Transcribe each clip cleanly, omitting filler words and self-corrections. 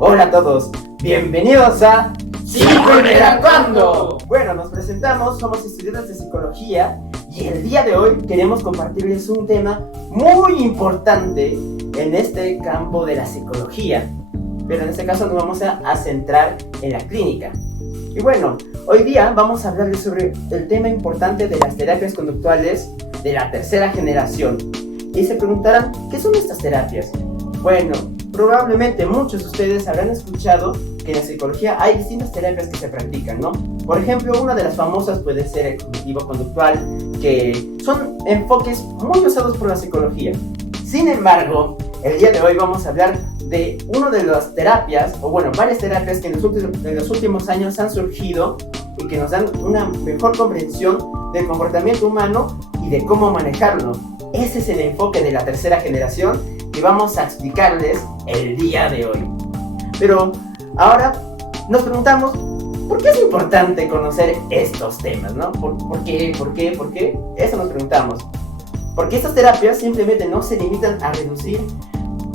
Hola a todos, bienvenidos a Psicointeractuando. Bueno, nos presentamos, somos estudiantes de psicología y el día de hoy queremos compartirles un tema muy importante en este campo de la psicología, pero en este caso nos vamos a centrar en la clínica. Y bueno, hoy día vamos a hablarles sobre el tema importante de las terapias conductuales de la tercera generación. Y se preguntarán, ¿qué son estas terapias? Bueno, probablemente muchos de ustedes habrán escuchado que en la psicología hay distintas terapias que se practican, ¿no? Por ejemplo, una de las famosas puede ser el cognitivo-conductual, que son enfoques muy usados por la psicología. Sin embargo, el día de hoy vamos a hablar de una de las terapias, o bueno, varias terapias que en los últimos años han surgido y que nos dan una mejor comprensión del comportamiento humano y de cómo manejarlo. Ese es el enfoque de la tercera generación que vamos a explicarles el día de hoy. Pero ahora nos preguntamos, ¿por qué es importante conocer estos temas, no? ¿Por qué? Eso nos preguntamos. Porque estas terapias simplemente no se limitan a reducir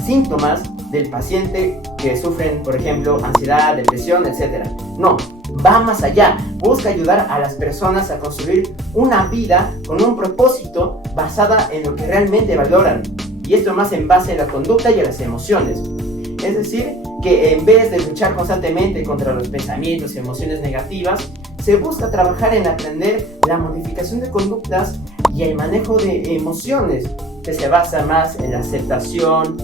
síntomas del paciente que sufren, por ejemplo, ansiedad, depresión, etc. No, va más allá. Busca ayudar a las personas a construir una vida con un propósito basada en lo que realmente valoran. Y esto más en base a la conducta y a las emociones. Es decir, que en vez de luchar constantemente contra los pensamientos y emociones negativas, se busca trabajar en aprender la modificación de conductas y el manejo de emociones, que se basa más en la aceptación,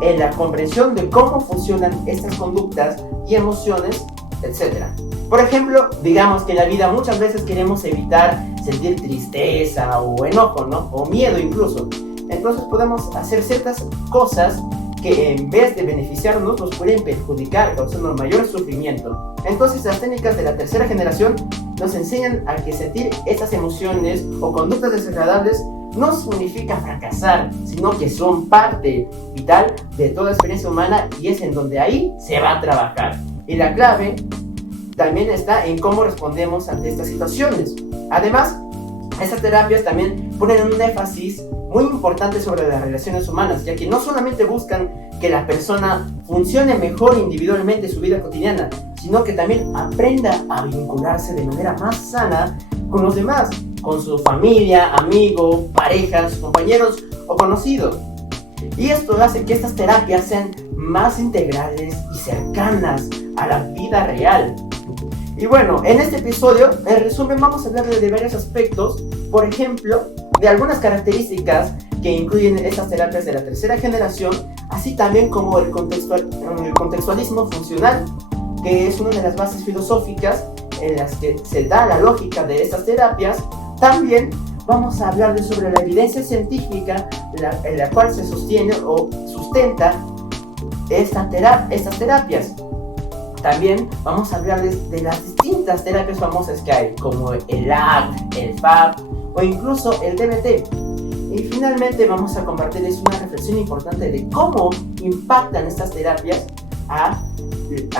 en la comprensión de cómo funcionan estas conductas y emociones, etc. Por ejemplo, digamos que en la vida muchas veces queremos evitar sentir tristeza o enojo, ¿no? O miedo incluso. Entonces podemos hacer ciertas cosas que en vez de beneficiarnos nos pueden perjudicar, causando mayor sufrimiento. Entonces las técnicas de la tercera generación nos enseñan a que sentir estas emociones o conductas desagradables no significa fracasar, sino que son parte vital de toda experiencia humana y es en donde ahí se va a trabajar. Y la clave también está en cómo respondemos ante estas situaciones. Además, estas terapias también ponen un énfasis muy importante sobre las relaciones humanas, ya que no solamente buscan que la persona funcione mejor individualmente en su vida cotidiana, sino que también aprenda a vincularse de manera más sana con los demás, con su familia, amigos, parejas, compañeros o conocidos. Y esto hace que estas terapias sean más integrales y cercanas a la vida real. Y bueno, en este episodio, en resumen, vamos a hablar de varios aspectos, por ejemplo, de algunas características que incluyen estas terapias de la tercera generación, así también como el contextualismo funcional, que es una de las bases filosóficas en las que se da la lógica de estas terapias. También vamos a hablarles sobre la evidencia científica en la cual se sostiene o sustenta estas terapias. También vamos a hablarles de las distintas terapias famosas que hay, como el ACT, el FAP o incluso el DBT. Y finalmente vamos a compartirles una reflexión importante de cómo impactan estas terapias a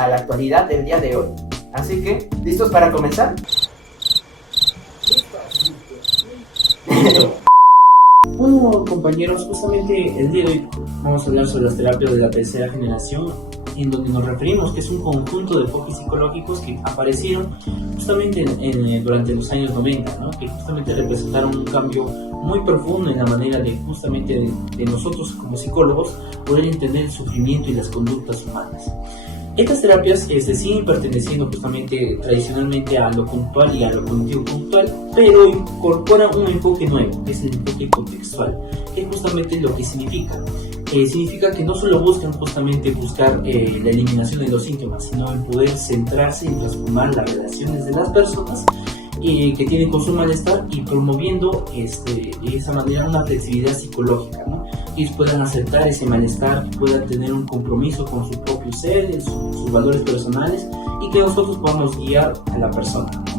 la actualidad del día de hoy. Así que, ¿listos para comenzar? Bueno, compañeros, justamente el día de hoy vamos a hablar sobre las terapias de la tercera generación, en donde nos referimos que es un conjunto de enfoques psicológicos que aparecieron justamente durante los años 90, ¿no? Que justamente representaron un cambio muy profundo en la manera de justamente de nosotros como psicólogos poder entender el sufrimiento y las conductas humanas. Estas terapias siguen perteneciendo justamente tradicionalmente a lo puntual y a lo cognitivo puntual, pero incorporan un enfoque nuevo, que es el enfoque contextual, que es justamente lo que significa. Significa que no solo buscan justamente buscar la eliminación de los síntomas, sino el poder centrarse en transformar las relaciones de las personas que tienen con su malestar y promoviendo de esa manera una flexibilidad psicológica, ¿no? Que ellos puedan aceptar ese malestar, que puedan tener un compromiso con su propio ser, sus valores personales y que nosotros podamos guiar a la persona, ¿no?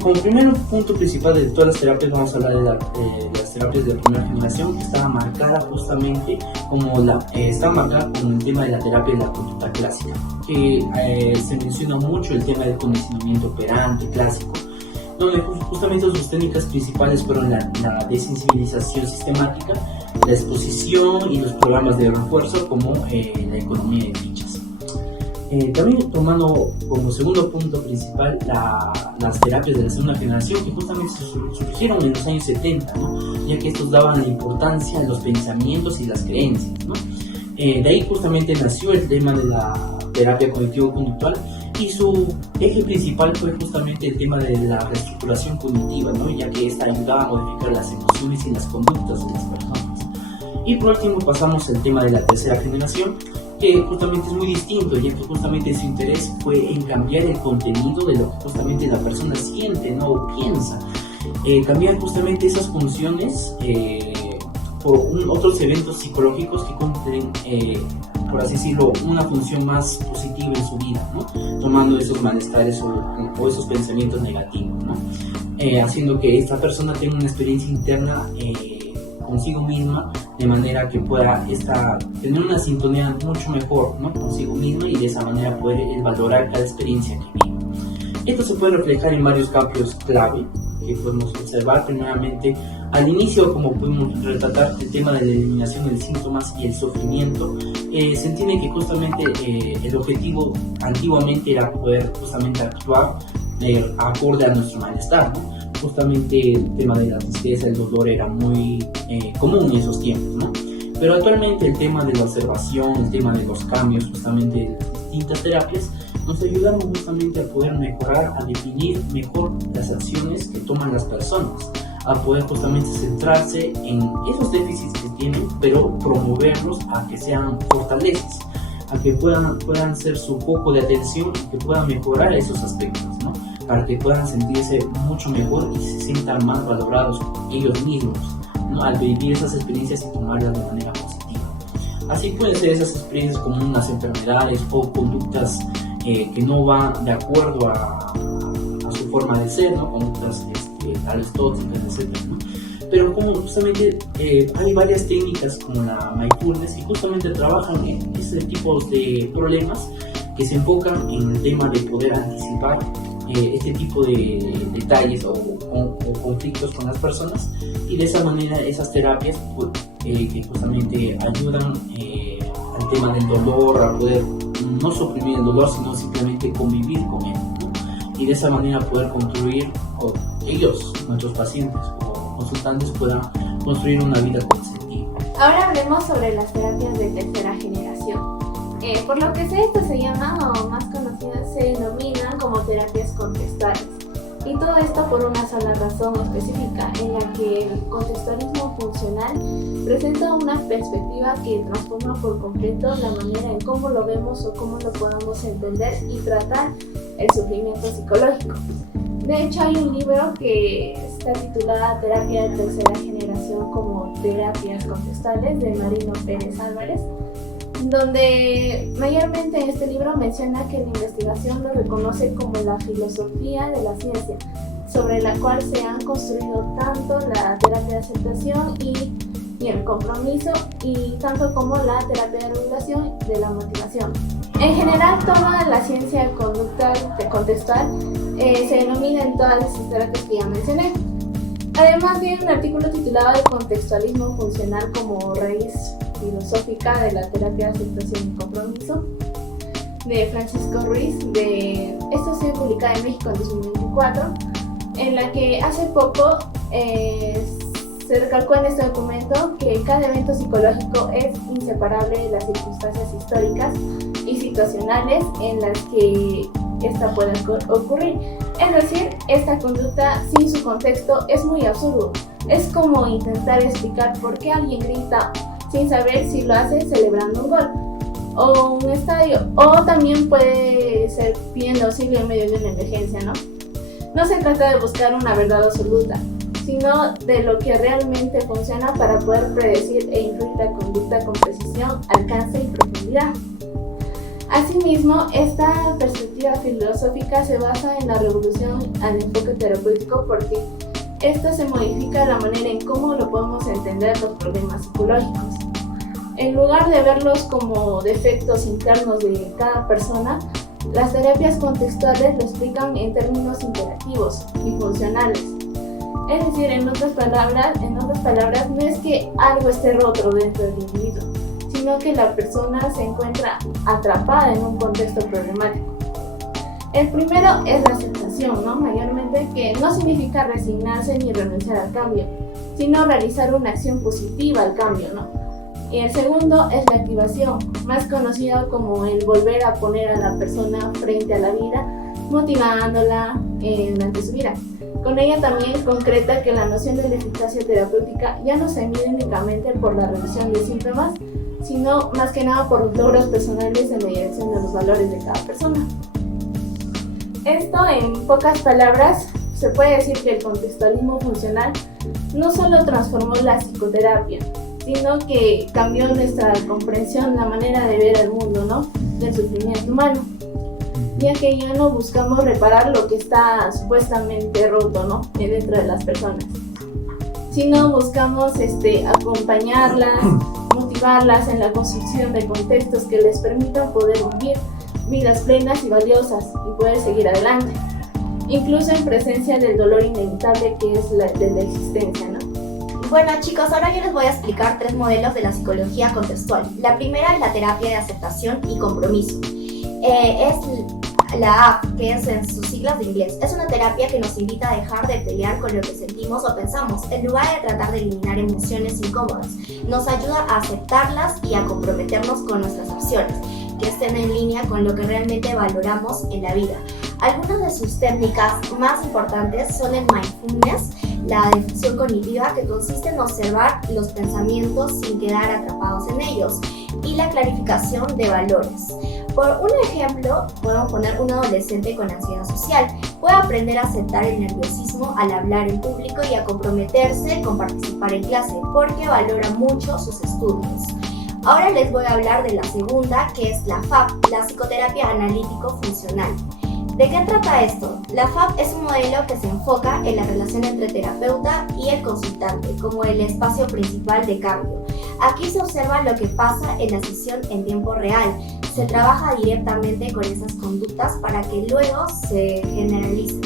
Como primer punto principal de todas las terapias vamos a hablar de las terapias de la primera generación, que estaba marcada justamente como el tema de la terapia de la conducta clásica, que se menciona mucho el tema del condicionamiento operante clásico, donde justamente sus técnicas principales fueron la desensibilización sistemática, la exposición y los programas de refuerzo como la economía de fichas. También tomando como segundo punto principal las terapias de la segunda generación, que justamente surgieron en los años 70, ¿no? Ya que estos daban la importancia a los pensamientos y las creencias, ¿no? De ahí justamente nació el tema de la terapia cognitivo-conductual, y su eje principal fue justamente el tema de la reestructuración cognitiva, ¿no? Ya que esta ayudaba a modificar las emociones y las conductas de las personas. Y por último pasamos al tema de la tercera generación, que justamente es muy distinto, ya que justamente su interés fue en cambiar el contenido de lo que justamente la persona siente, ¿no? O piensa. Cambiar justamente esas funciones por otros eventos psicológicos que cumplen, por así decirlo, una función más positiva en su vida, ¿no? Tomando esos malestares o esos pensamientos negativos, ¿no? Haciendo que esta persona tenga una experiencia interna consigo misma, de manera que pueda tener una sintonía mucho mejor, ¿no? Consigo misma, y de esa manera poder valorar cada experiencia que vive. Esto se puede reflejar en varios cambios clave que podemos observar. Primeramente, al inicio, como pudimos retratar el tema de la eliminación de síntomas y el sufrimiento, se entiende que justamente el objetivo antiguamente era poder justamente actuar acorde a nuestro malestar, ¿no? Justamente el tema de la tristeza, el dolor era muy común en esos tiempos, ¿no? Pero actualmente el tema de la observación, el tema de los cambios, justamente de las distintas terapias, nos ayudan justamente a poder mejorar, a definir mejor las acciones que toman las personas, a poder justamente centrarse en esos déficits que tienen, pero promoverlos a que sean fortalezas, a que puedan ser su foco de atención y que puedan mejorar esos aspectos, ¿no? Para que puedan sentirse mucho mejor y se sientan más valorados ellos mismos, ¿no? Al vivir esas experiencias y tomarlas de manera positiva. Así pueden ser esas experiencias como unas enfermedades o conductas que no van de acuerdo a su forma de ser, ¿no? Conductas tales tóxicas, etc., ¿no? Pero como justamente hay varias técnicas como la mindfulness, y justamente trabajan en ese tipo de problemas que se enfocan en el tema de poder anticipar este tipo de detalles o conflictos con las personas, y de esa manera esas terapias que justamente ayudan al tema del dolor, a poder no suprimir el dolor, sino simplemente convivir con él, ¿no? Y de esa manera poder construir, o ellos, nuestros pacientes o consultantes, puedan construir una vida con sentido. Ahora hablemos sobre las terapias de tercera generación. Por lo que sé, estas se llaman, o más conocidas se denominan como terapias contextuales. Y todo esto por una sola razón específica, en la que el contextualismo funcional presenta una perspectiva que transforma por completo la manera en cómo lo vemos o cómo lo podamos entender y tratar el sufrimiento psicológico. De hecho, hay un libro que está titulado Terapia de tercera generación como terapias contextuales, de Marino Pérez Álvarez, donde mayormente en este libro menciona que la investigación lo reconoce como la filosofía de la ciencia, sobre la cual se han construido tanto la terapia de aceptación y el compromiso, y tanto como la terapia de regulación de la motivación. En general, toda la ciencia conductual contextual se denomina en todas las terapias que ya mencioné. Además, tiene un artículo titulado El contextualismo funcional como raíz filosófica de la terapia de aceptación y compromiso, de Francisco Ruiz. Esto se publicó en México en 2024, en la que hace poco se recalcó en este documento que cada evento psicológico es inseparable de las circunstancias históricas y situacionales en las que esta puede ocurrir. Es decir, esta conducta sin su contexto es muy absurdo. Es como intentar explicar por qué alguien grita sin saber si lo hace celebrando un gol o un estadio, o también puede ser pidiendo auxilio en medio de una emergencia, ¿no? No se trata de buscar una verdad absoluta, sino de lo que realmente funciona para poder predecir e influir la conducta con precisión, alcance y profundidad. Asimismo, esta perspectiva filosófica se basa en la revolución al enfoque terapéutico, porque esta se modifica la manera en cómo lo podemos entender los problemas psicológicos. En lugar de verlos como defectos internos de cada persona, las terapias contextuales lo explican en términos interactivos y funcionales. Es decir, en otras palabras, no es que algo esté roto dentro del individuo, sino que la persona se encuentra atrapada en un contexto problemático. El primero es la aceptación, ¿no? Mayormente, que no significa resignarse ni renunciar al cambio, sino realizar una acción positiva al cambio, ¿no? Y el segundo es la activación, más conocido como el volver a poner a la persona frente a la vida, motivándola durante su vida. Con ella también concreta que la noción de la eficacia terapéutica ya no se mide únicamente por la reducción de síntomas, sino más que nada por los logros personales en la dirección de los valores de cada persona. Esto, en pocas palabras, se puede decir que el contextualismo funcional no solo transformó la psicoterapia, sino que cambió nuestra comprensión, la manera de ver el mundo, ¿no? Del sufrimiento humano, ya que ya no buscamos reparar lo que está supuestamente roto, ¿no? Dentro de las personas, sino buscamos acompañarlas, motivarlas en la construcción de contextos que les permitan poder vivir vidas plenas y valiosas y poder seguir adelante, incluso en presencia del dolor inevitable que es de la existencia, ¿no? Bueno chicos, ahora yo les voy a explicar 3 modelos de la psicología contextual. La primera es la terapia de aceptación y compromiso. Es la ACT, que es en sus siglas de inglés. Es una terapia que nos invita a dejar de pelear con lo que sentimos o pensamos, en lugar de tratar de eliminar emociones incómodas. Nos ayuda a aceptarlas y a comprometernos con nuestras acciones, que estén en línea con lo que realmente valoramos en la vida. Algunas de sus técnicas más importantes son el mindfulness, la definición cognitiva, que consiste en observar los pensamientos sin quedar atrapados en ellos, y la clarificación de valores. Por un ejemplo, podemos poner un adolescente con ansiedad social. Puede aprender a aceptar el nerviosismo al hablar en público y a comprometerse con participar en clase, porque valora mucho sus estudios. Ahora les voy a hablar de la segunda, que es la FAP, la psicoterapia analítico-funcional. ¿De qué trata esto? La FAP es un modelo que se enfoca en la relación entre terapeuta y el consultante como el espacio principal de cambio. Aquí se observa lo que pasa en la sesión en tiempo real. Se trabaja directamente con esas conductas para que luego se generalicen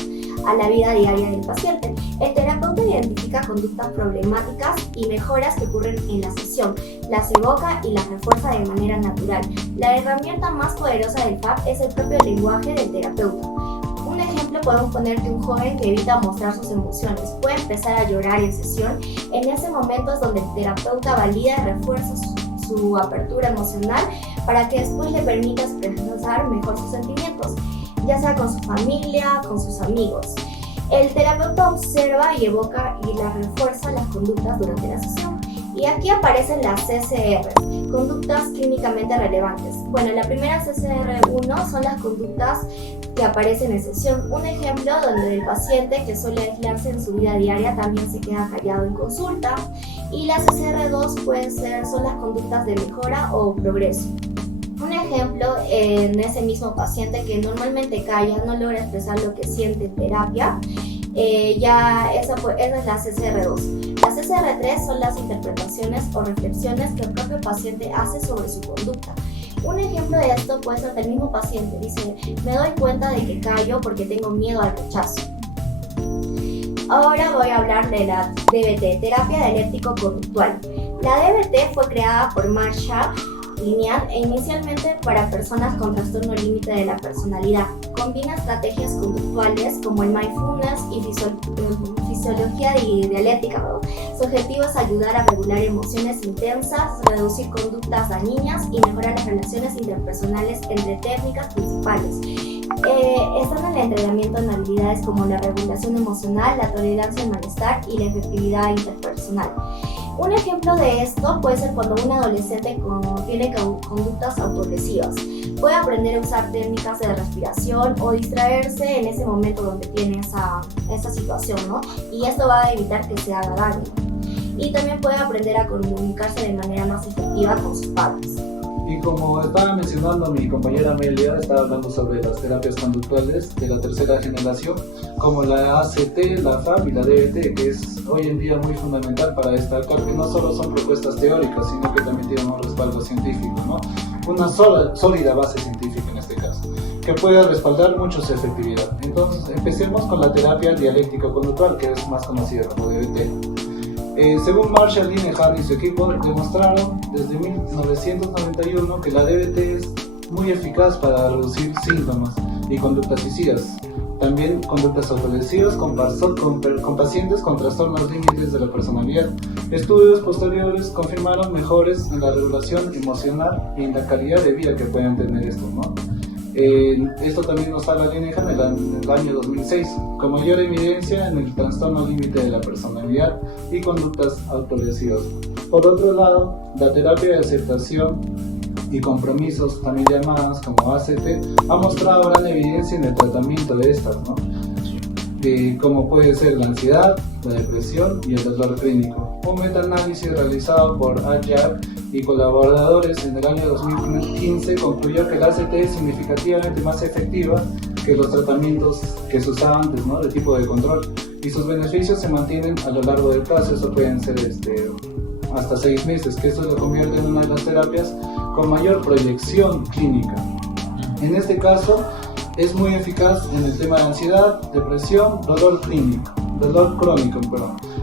a la vida diaria del paciente. El terapeuta identifica conductas problemáticas y mejoras que ocurren en la sesión, las evoca y las refuerza de manera natural. La herramienta más poderosa del FAP es el propio lenguaje del terapeuta. Un ejemplo podemos poner que un joven que evita mostrar sus emociones puede empezar a llorar en sesión. En ese momento es donde el terapeuta valida y refuerza su apertura emocional para que después le permita expresar mejor sus sentimientos, ya sea con su familia, con sus amigos. El terapeuta observa y evoca y la refuerza las conductas durante la sesión. Y aquí aparecen las CCR, conductas clínicamente relevantes. Bueno, la primera CCR1 son las conductas que aparecen en sesión. Un ejemplo donde el paciente que suele aislarse en su vida diaria también se queda callado en consulta. Y la CCR2 son las conductas de mejora o progreso. Un ejemplo en ese mismo paciente que normalmente calla, no logra expresar lo que siente en terapia, esa es la CCR2. La CCR3 son las interpretaciones o reflexiones que el propio paciente hace sobre su conducta. Un ejemplo de esto puede ser del mismo paciente, dice: me doy cuenta de que callo porque tengo miedo al rechazo. Ahora voy a hablar de la DBT, terapia dialéctico-conductual. La DBT fue creada por Marshall Lineal e inicialmente para personas con trastorno límite de la personalidad. Combina estrategias conductuales como el mindfulness y fisiología dialéctica. Su objetivo es ayudar a regular emociones intensas, reducir conductas dañinas y mejorar las relaciones interpersonales entre técnicas principales. Están en el entrenamiento en habilidades como la regulación emocional, la tolerancia al malestar y la efectividad interpersonal. Un ejemplo de esto puede ser cuando un adolescente tiene conductas autoagresivas. Puede aprender a usar técnicas de respiración o distraerse en ese momento donde tiene esa situación, ¿no? Y esto va a evitar que se haga daño. Y también puede aprender a comunicarse de manera más efectiva con sus padres. Y como estaba mencionando mi compañera Amelia, estaba hablando sobre las terapias conductuales de la tercera generación, como la ACT, la FAP y la DBT, que es hoy en día muy fundamental para destacar que no solo son propuestas teóricas, sino que también tienen un respaldo científico, ¿no? Una sólida base científica en este caso, que puede respaldar mucho su efectividad. Entonces, empecemos con la terapia dialéctico-conductual, que es más conocida como DBT. Según Marshall Linehan y su equipo, demostraron desde 1991 que la DBT es muy eficaz para reducir síntomas y conductas suicidas. También conductas autolesivas con pacientes con trastornos límites de la personalidad. Estudios posteriores confirmaron mejores en la regulación emocional y en la calidad de vida que pueden tener estos, ¿no? Esto también nos habla Linehan en el año 2006, con mayor evidencia en el trastorno límite de la personalidad y conductas autolesivas. Por otro lado, la terapia de aceptación y compromisos, también llamadas como ACT, ha mostrado gran evidencia en el tratamiento de estas, ¿no? Como puede ser la ansiedad, la depresión y el dolor clínico. Un metaanálisis realizado por Adyar y colaboradores en el año 2015 concluyó que la ACT es significativamente más efectiva que los tratamientos que se usaban antes, ¿no? De tipo de control, y sus beneficios se mantienen a lo largo del plazo. Eso pueden ser hasta 6 meses, que esto lo convierte en una de las terapias con mayor proyección clínica. En este caso es muy eficaz en el tema de ansiedad, depresión, dolor crónico.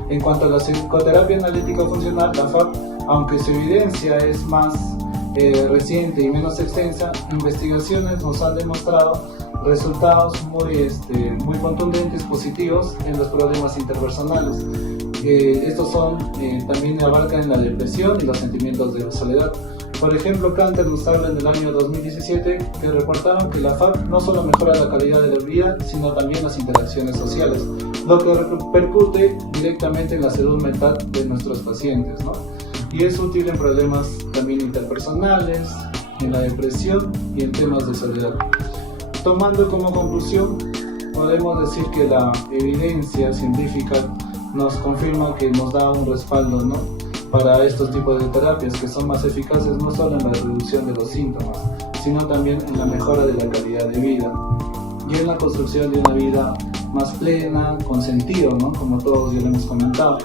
En cuanto a la psicoterapia analítica funcional, la FAP, aunque su evidencia es más reciente y menos extensa, investigaciones nos han demostrado resultados muy contundentes, positivos en los problemas interpersonales. Estos también abarcan la depresión y los sentimientos de soledad. Por ejemplo, Canter nos habla en el año 2017 que reportaron que la FAP no solo mejora la calidad de la vida, sino también las interacciones sociales, lo que repercute directamente en la salud mental de nuestros pacientes, ¿no? Y es útil en problemas también interpersonales, en la depresión y en temas de soledad. Tomando como conclusión, podemos decir que la evidencia científica nos confirma que nos da un respaldo, ¿no?, para estos tipos de terapias, que son más eficaces no solo en la reducción de los síntomas, sino también en la mejora de la calidad de vida y en la construcción de una vida más plena, con sentido, ¿no?, como todos ya lo hemos comentado.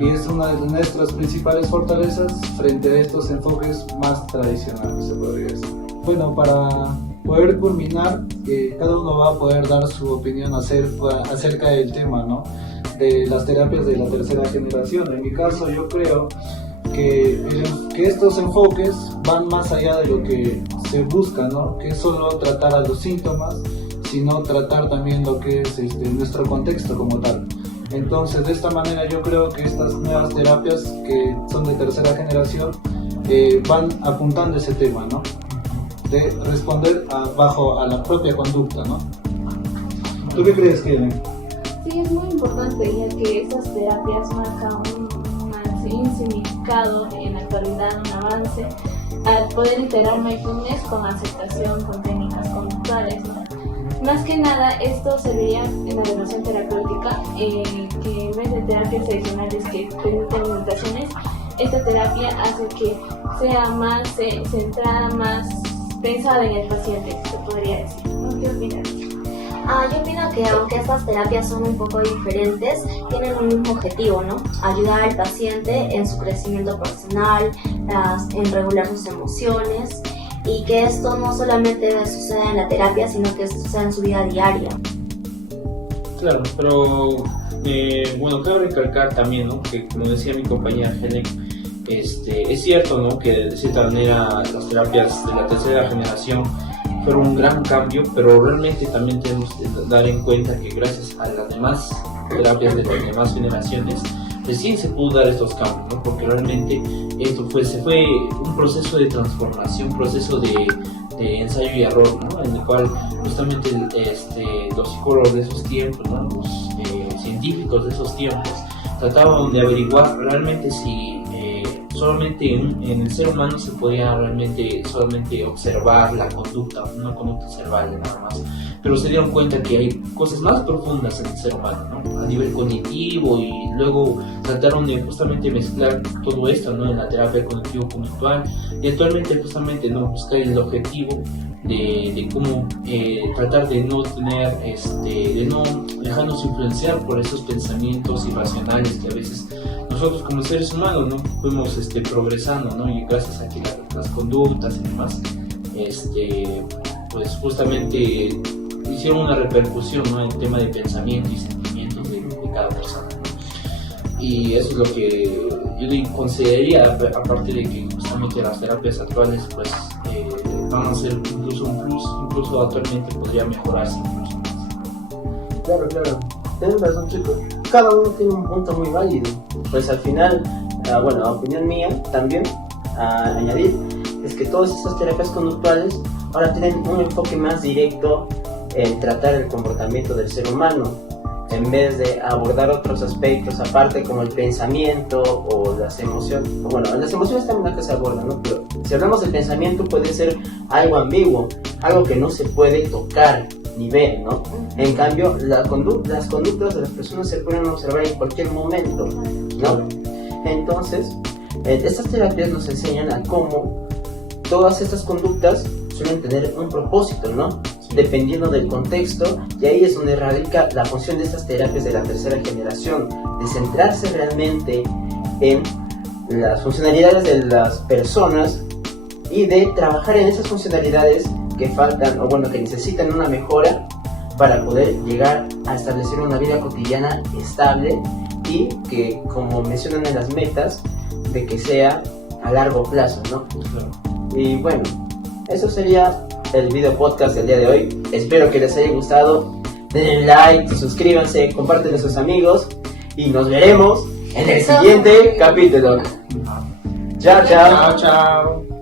Y es una de nuestras principales fortalezas frente a estos enfoques más tradicionales, se podría decir. Bueno, para poder culminar, cada uno va a poder dar su opinión acerca del tema, ¿no?, de las terapias de la tercera generación. En mi caso, yo creo que estos enfoques van más allá de lo que se busca, ¿no?, que es solo tratar a los síntomas, sino tratar también lo que es nuestro contexto como tal. Entonces, de esta manera yo creo que estas nuevas terapias que son de tercera generación van apuntando ese tema, ¿no?, de responder bajo a la propia conducta, ¿no? ¿Tú qué crees, Kevin? Sí, es muy importante, ya que estas terapias marcan un significado en la actualidad, un avance, al poder integrar mindfulness con aceptación, con técnicas conductuales, ¿no? Más que nada, esto serviría en la evaluación terapéutica, que en vez de terapias tradicionales que permiten limitaciones, esta terapia hace que sea más centrada, más pensada en el paciente, se podría decir, ¿no? ¿Qué opinas? Yo opino que aunque estas terapias son un poco diferentes, tienen un mismo objetivo, ¿no? Ayudar al paciente en su crecimiento personal, en regular sus emociones, y que esto no solamente suceda en la terapia, sino que suceda en su vida diaria. Claro, pero bueno, cabe recalcar también, ¿no?, que como decía mi compañera Helen, es cierto, ¿no?, que de cierta manera las terapias de la tercera generación fueron un gran cambio, pero realmente también tenemos que dar en cuenta que gracias a las demás terapias de las demás generaciones recién se pudo dar estos cambios, ¿no?, porque realmente esto se fue un proceso de transformación, un proceso de ensayo y error, ¿no?, en el cual justamente los psicólogos de esos tiempos, ¿no?, los científicos de esos tiempos trataban de averiguar realmente si solamente en el ser humano se podía realmente solamente observar la conducta, una conducta observable nada más, pero se dieron cuenta que hay cosas más profundas en el ser humano, ¿no?, a nivel cognitivo, y luego trataron de justamente mezclar todo esto, ¿no?, en la terapia cognitivo-conductual, y actualmente justamente, ¿no?, buscar el objetivo de cómo tratar de no tener, de no dejarnos influenciar por esos pensamientos irracionales que a veces nosotros como seres humanos, ¿no?, fuimos progresando, ¿no?, y gracias a que las conductas y demás, pues justamente hicieron una repercusión, ¿no?, en el tema de pensamiento y sentimientos de cada persona, ¿no? y eso es lo que yo consideraría, a partir de que justamente las terapias actuales pues van a ser incluso un plus, incluso actualmente podría mejorarse incluso más. Claro, tienen razón, chicos. Cada uno tiene un punto muy válido. Pues al final, bueno, a opinión mía también, a añadir, es que todas estas terapias conductuales ahora tienen un enfoque más directo en tratar el comportamiento del ser humano, en vez de abordar otros aspectos aparte como el pensamiento o las emociones. Bueno, las emociones también las que se abordan, ¿no? Pero si hablamos del pensamiento puede ser algo ambiguo, algo que no se puede tocar ni ver, ¿no? En cambio, las conductas de las personas se pueden observar en cualquier momento, ¿no? Entonces, estas terapias nos enseñan a cómo todas estas conductas suelen tener un propósito, ¿no? Dependiendo del contexto, y ahí es donde radica la función de estas terapias de la tercera generación, de centrarse realmente en las funcionalidades de las personas y de trabajar en esas funcionalidades que faltan, o bueno, que necesitan una mejora para poder llegar a establecer una vida cotidiana estable y que, como mencionan en las metas, de que sea a largo plazo, ¿no? Y bueno, eso sería el video podcast del día de hoy. Espero que les haya gustado. Denle like, suscríbanse, comparten a sus amigos y nos veremos en el siguiente capítulo. Chao. Chao.